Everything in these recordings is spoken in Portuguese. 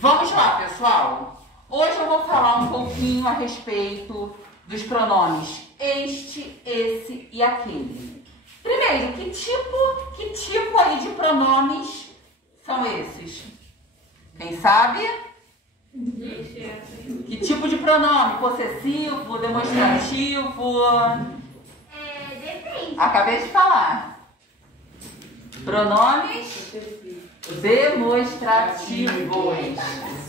Vamos lá, pessoal. Hoje eu vou falar um pouquinho a respeito dos pronomes este, esse e aquele. Primeiro, que tipo aí de pronomes são esses? Quem sabe? Que tipo de pronome? Possessivo, demonstrativo? Depende. Acabei de falar. Pronomes demonstrativos.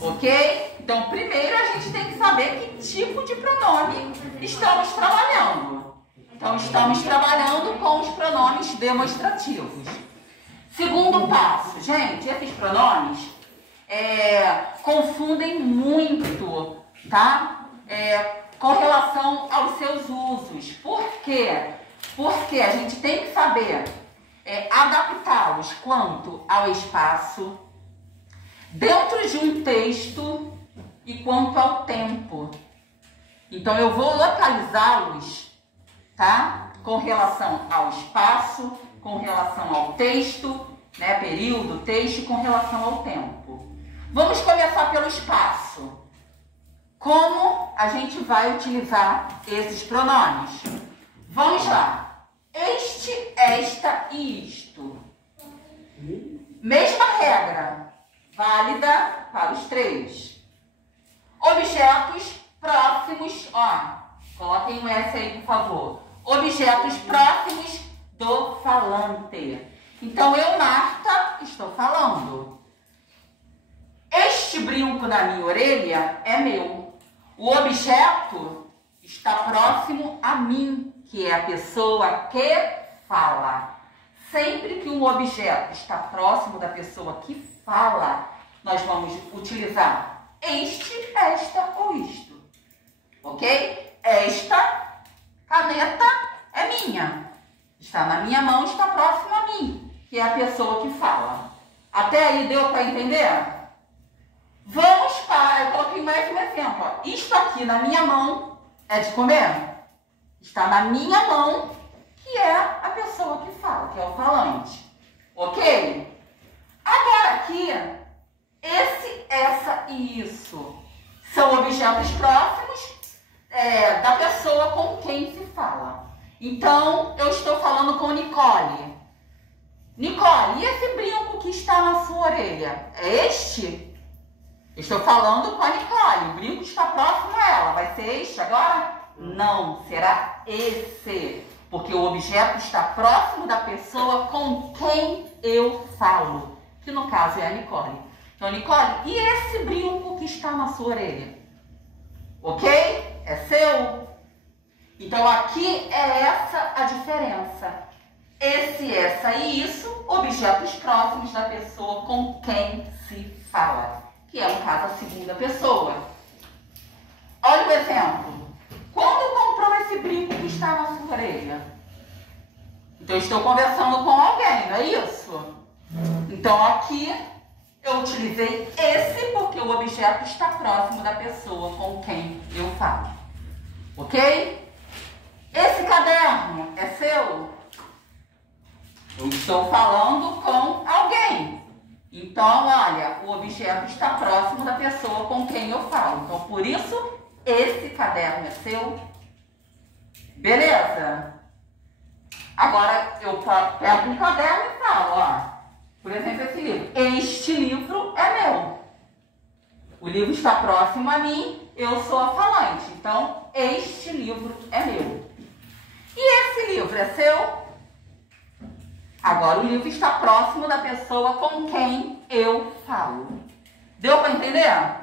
Ok? Então, primeiro a gente tem que saber que tipo de pronome estamos trabalhando. Então, estamos trabalhando com os pronomes demonstrativos. Segundo passo, gente, esses pronomes confundem muito, tá? Com relação aos seus usos. Por quê? Porque a gente tem que saber adaptá-los quanto ao espaço, dentro de um texto e quanto ao tempo. Então, eu vou localizá-los, tá? Com relação ao espaço, com relação ao texto, né? Período, texto, com relação ao tempo. Vamos começar pelo espaço. Como a gente vai utilizar esses pronomes? Vamos lá. Este, esta e isto. Mesma regra, válida para os três. Objetos próximos, coloquem um S aí, por favor. Objetos próximos do falante. Então, eu, Marta, estou falando. Este brinco na minha orelha é meu. O objeto está próximo a mim, que é a pessoa que fala. Sempre que um objeto está próximo da pessoa que fala, nós vamos utilizar este, esta ou isto. Ok? Esta caneta é minha. Está na minha mão, está próximo a mim, que é a pessoa que fala. Até aí deu para entender? Vamos para... Eu coloquei mais um exemplo. Isto aqui na minha mão é de comer? Está na minha mão, que é a pessoa que fala, que é o falante. Ok? Agora aqui, esse, essa e isso são objetos próximos da pessoa com quem se fala. Então, eu estou falando com Nicole. Nicole, e esse brinco que está na sua orelha? É este? Estou falando com a Nicole. O brinco está próximo a ela. Vai ser este agora? Não, será esse. Porque o objeto está próximo da pessoa com quem eu falo. Que no caso é a Nicole. Então, Nicole, e esse brinco que está na sua orelha? Ok? É seu? Então, aqui é essa a diferença. Esse, essa e isso, objetos próximos da pessoa com quem se fala. Que é, no caso, a segunda pessoa. Olha o exemplo. Quando comprou esse brinco que está na sua orelha? Então, eu estou conversando com alguém, não é isso? Então, aqui eu utilizei esse porque o objeto está próximo da pessoa com quem eu falo. Ok? Esse caderno é seu? Eu estou falando com alguém. Então, olha, o objeto está próximo da pessoa com quem eu falo. Então, por isso, esse caderno é seu. Beleza? Agora, eu pego um caderno e falo, por exemplo, esse livro. Este livro é meu. O livro está próximo a mim, eu sou a falante. Então, este livro é meu. E esse livro é seu? Agora, o livro está próximo da pessoa com quem eu falo. Deu para entender?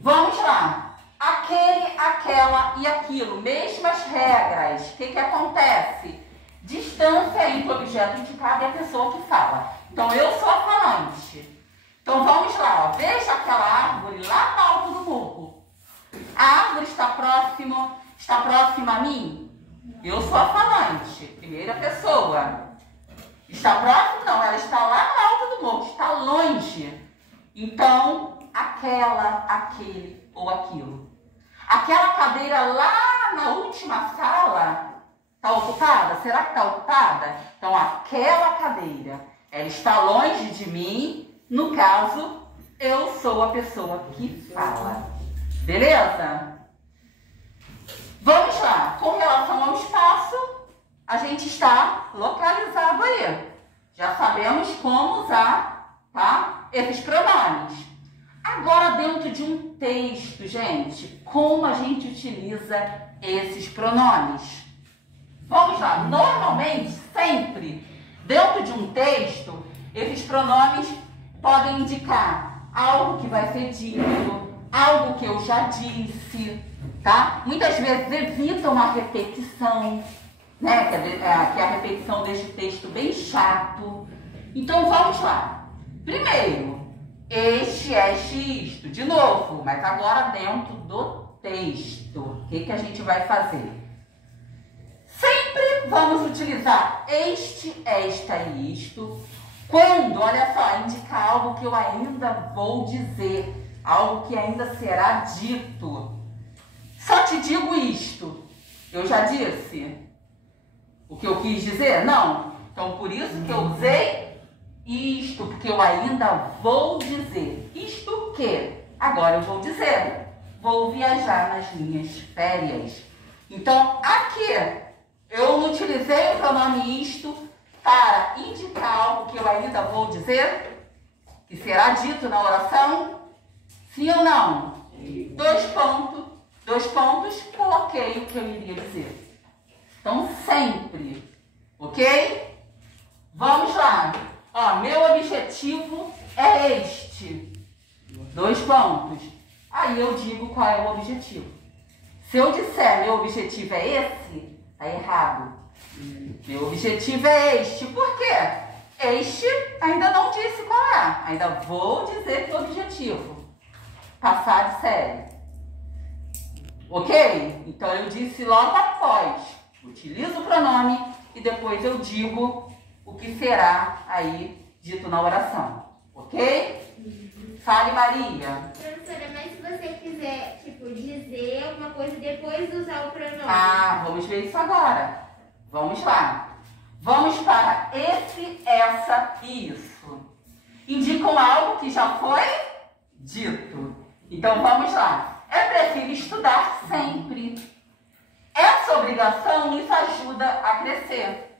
Vamos lá. Aquele, aquela e aquilo. Mesmas regras. O que acontece? Distância entre o objeto indicado e a pessoa que fala. Então, eu sou a falante. Então, vamos lá. Veja aquela árvore lá no alto do morro. A árvore está próxima a mim? Eu sou a falante. Primeira pessoa. Está próximo? Não, ela está lá no alto do morro, está longe. Então, aquela, aquele ou aquilo. Aquela cadeira lá na última sala está ocupada? Será que está ocupada? Então, aquela cadeira, ela está longe de mim. No caso, eu sou a pessoa que fala. Beleza? Vamos lá. Com relação ao espaço, a gente está localizado aí. Já sabemos como usar, tá? Esses pronomes. Agora, dentro de um texto, gente, como a gente utiliza esses pronomes? Vamos lá. Normalmente, sempre, dentro de um texto, esses pronomes podem indicar algo que vai ser dito, algo que eu já disse, tá? Muitas vezes evitam a repetição, né? Que a repetição deixa o texto bem chato. Então, vamos lá. Primeiro, este, isto. De novo, mas agora dentro do texto. O que a gente vai fazer? Sempre vamos utilizar este, esta e isto quando, olha só, indicar algo que eu ainda vou dizer, algo que ainda será dito. Só te digo isto. Eu já disse o que eu quis dizer? Não. Então, por isso que eu usei isto, porque eu ainda vou dizer. Isto que? Agora eu vou dizer. Vou viajar nas minhas férias. Então, aqui, eu utilizei o pronome isto para indicar algo que eu ainda vou dizer, que será dito na oração. Sim ou não? Sim. Dois pontos, coloquei o que eu iria dizer. Então, sempre. Ok? Vamos lá. Ó, meu objetivo é este. 2 pontos. Aí eu digo qual é o objetivo. Se eu disser meu objetivo é esse, tá errado. Meu objetivo é este. Por quê? Este ainda não disse qual é. Ainda vou dizer que o objetivo. Passar de série. Ok? Então eu disse logo após. Utilizo o pronome e depois eu digo o que será aí dito na oração. Ok? Fale, Maria. Professora, mas se você quiser, dizer alguma coisa depois de usar o pronome. Ah, vamos ver isso agora. Vamos lá. Vamos para esse, essa e isso. Indicam algo que já foi dito. Então, vamos lá. É preciso estudar sempre. Essa obrigação nos ajuda a crescer.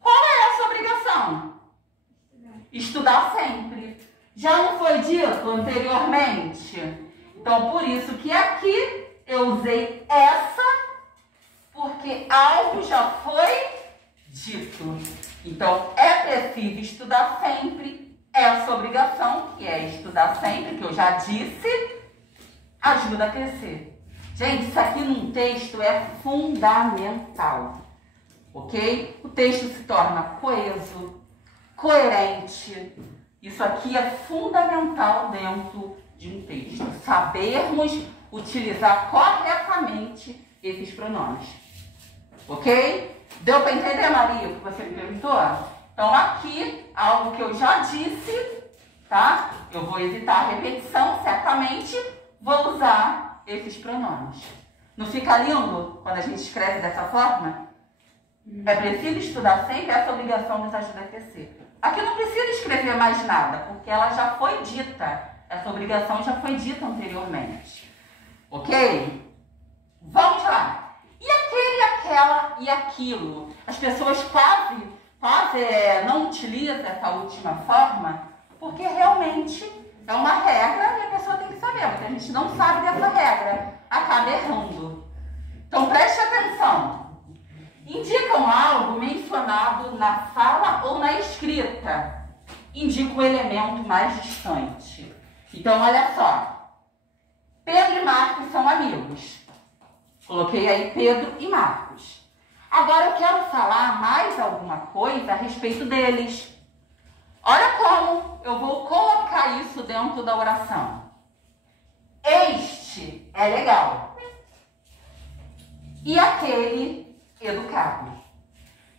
Qual é essa obrigação? Estudar sempre. Já não foi dito anteriormente? Então, por isso que aqui eu usei essa, porque algo já foi dito. Então, é preciso estudar sempre. Essa obrigação, que é estudar sempre, que eu já disse, ajuda a crescer. Gente, isso aqui num texto é fundamental. Ok? O texto se torna coeso, coerente. Isso aqui é fundamental dentro de um texto. Sabermos utilizar corretamente esses pronomes. Ok? Deu para entender, Maria, o que você me perguntou? Então, aqui, algo que eu já disse, tá? Eu vou evitar a repetição, certamente. Vou usar esses pronomes. Não fica lindo quando a gente escreve dessa forma? É preciso estudar sempre, essa obrigação nos ajuda a crescer. Aqui não precisa escrever mais nada, porque ela já foi dita. Essa obrigação já foi dita anteriormente. Ok? Vamos lá. E aquele, aquela e aquilo? As pessoas quase não utilizam essa última forma, porque realmente é uma regra e a pessoa tem que saber. Porque a gente não sabe dessa regra, acaba errando. Então preste atenção. Indicam algo mencionado na fala ou na escrita. Indica o elemento mais distante. Então, olha só. Pedro e Marcos são amigos. Coloquei aí Pedro e Marcos. Agora eu quero falar mais alguma coisa a respeito deles. Olha como eu vou colocar isso dentro da oração. Este é legal. E aquele educado.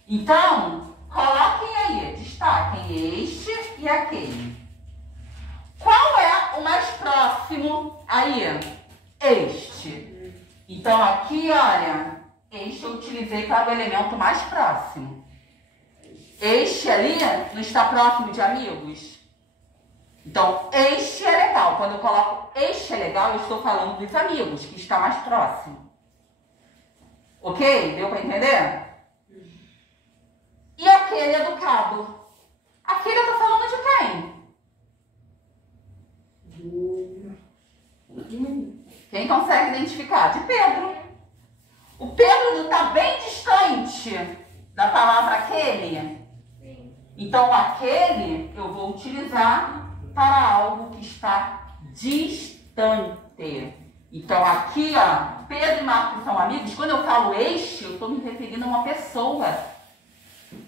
Então, coloquem aí, destaquem este e aquele. Qual é o mais próximo aí? Este. Então, aqui, olha, este eu utilizei para o elemento mais próximo. Este ali não está próximo de amigos? Então, este é legal. Quando eu coloco este é legal, eu estou falando dos amigos, que está mais próximo. Ok? Deu para entender? E aquele educado? Aquele eu tô falando de quem? Quem consegue identificar? De Pedro. O Pedro está bem distante da palavra aquele. Sim. Então, aquele eu vou utilizar para algo que está distante. Então, aqui, ó, Pedro e Marcos são amigos. Quando eu falo este, eu estou me referindo a uma pessoa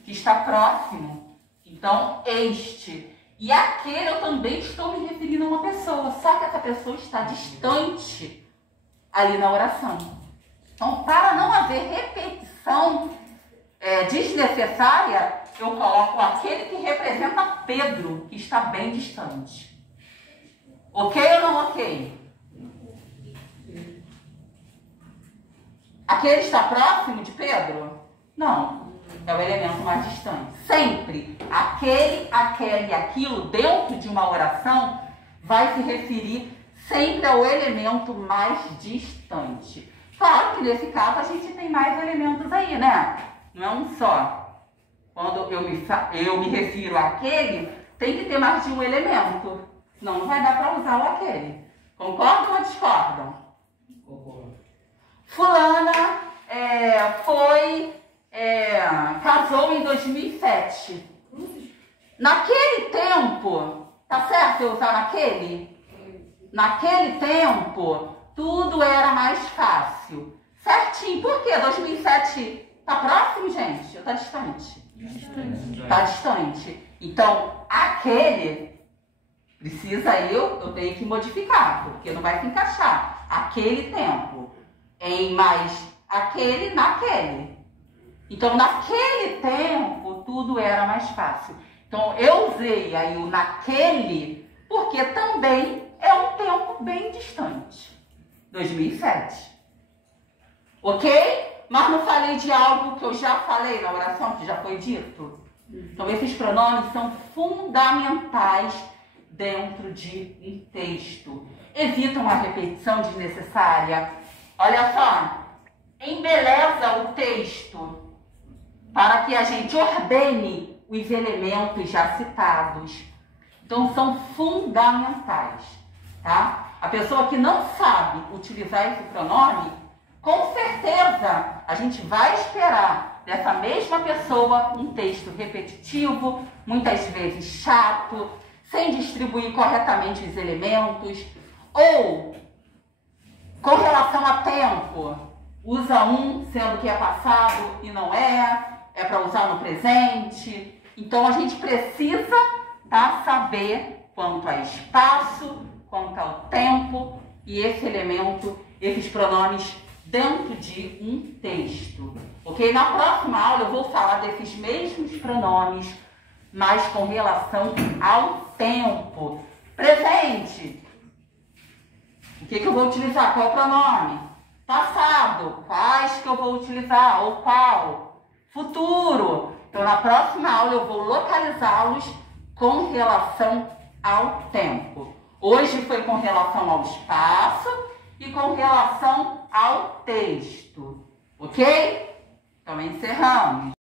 que está próximo. Então, este. E aquele eu também estou me referindo a uma pessoa. Só que essa pessoa está distante ali na oração. Então, para não haver repetição desnecessária, eu coloco aquele que representa Pedro, que está bem distante. Ok ou não ok? Aquele está próximo de Pedro? Não. É o elemento mais distante. Sempre, aquele, aquele e aquilo, dentro de uma oração, vai se referir sempre ao elemento mais distante. Claro que nesse caso a gente tem mais elementos aí, né? Não é um só. Quando eu me refiro àquele, tem que ter mais de um elemento. Senão não vai dar para usar o aquele. Concordam ou discordam? Concordo. Fulana casou em 2007. Naquele tempo, tá certo eu usar naquele? Naquele tempo, tudo era mais fácil. Certinho. Por quê? 2007 tá próximo, gente? Ou tá distante? Tá distante. Então, aquele precisa eu tenho que modificar, porque não vai se encaixar. Aquele tempo. Em mais aquele, naquele. Então, naquele tempo, tudo era mais fácil. Então, eu usei aí o naquele, porque também é um tempo bem distante. 2007. Ok? Mas não falei de algo que eu já falei na oração, que já foi dito. Então, esses pronomes são fundamentais dentro de um texto. Evitam a repetição desnecessária. Olha só, embeleza o texto para que a gente ordene os elementos já citados. Então, são fundamentais, tá? A pessoa que não sabe utilizar esse pronome, com certeza a gente vai esperar dessa mesma pessoa um texto repetitivo, muitas vezes chato, sem distribuir corretamente os elementos, ou com relação a tempo, usa um sendo que é passado e não é para usar no presente. Então a gente precisa saber quanto a espaço, quanto ao tempo e esse elemento, esses pronomes dentro de um texto. Ok? Na próxima aula eu vou falar desses mesmos pronomes, mas com relação ao tempo. Presente. O que eu vou utilizar? Qual pronome? Passado. Quais que eu vou utilizar? Ou qual? Futuro. Então, na próxima aula eu vou localizá-los com relação ao tempo. Hoje foi com relação ao espaço e com relação ao texto. Ok? Então, encerramos.